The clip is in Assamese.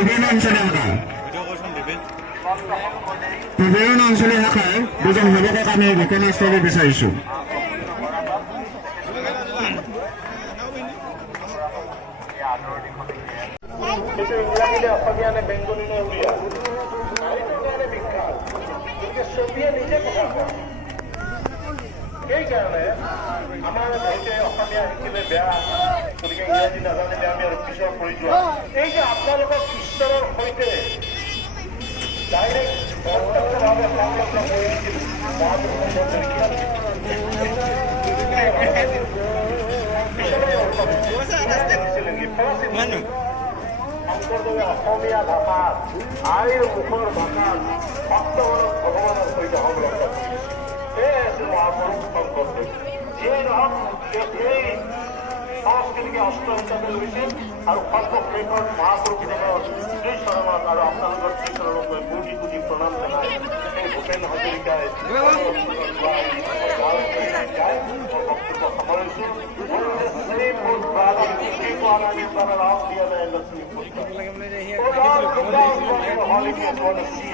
বিভিন্ন অঞ্চলীয় শাখা বিভিন্ন অঞ্চলীয় শাখাৰ দুজন সেৱকক আমি ঘটনাস্থলী বিচাৰিছোঁ। ইংৰাজীলে অসমীয়া নে বেংগলী নে উড়িয়া কাৰণে বিখ্যাত, গতিকে ছবিয়ে নিজে কথা কয়। সেইকাৰণে আমাৰ বহুতে অসমীয়া শিকিলে বেয়া, গতিকে ইংৰাজী নাজানিলে আমি আৰু পিছৰ পৰি যোৱা। এই যে আপোনালোকক ঈশ্বৰৰ সৈতে ডাইৰেক্ট প্ৰত্যক্ষভাৱে সংলগ্ন কৰি দিছিল শংকৰদেৱে অসমীয়া ভাষাত আইৰ মুখৰ ভাষাত ভক্তগণক ভগৱানৰ সৈতে সংলগ্ন কৰিছিল। সেয়াই আছিল মহাপুৰুষ শংকৰদেৱ। যিয়েই নহওক এই সংস্কৃতিকে অস্ত্ৰ হিচাপে লৈছিল আৰু সৰ্বশেষত মহাপুৰুষজনৰ শ্ৰীচৰণত আৰু আপোনালোকৰ শ্ৰীচৰণক লৈ বুজি বুজি প্ৰণাম জনাই সেই ভূপেন হাজৰিকাই বক্তব্য সামৰিছোঁ। All I can want to see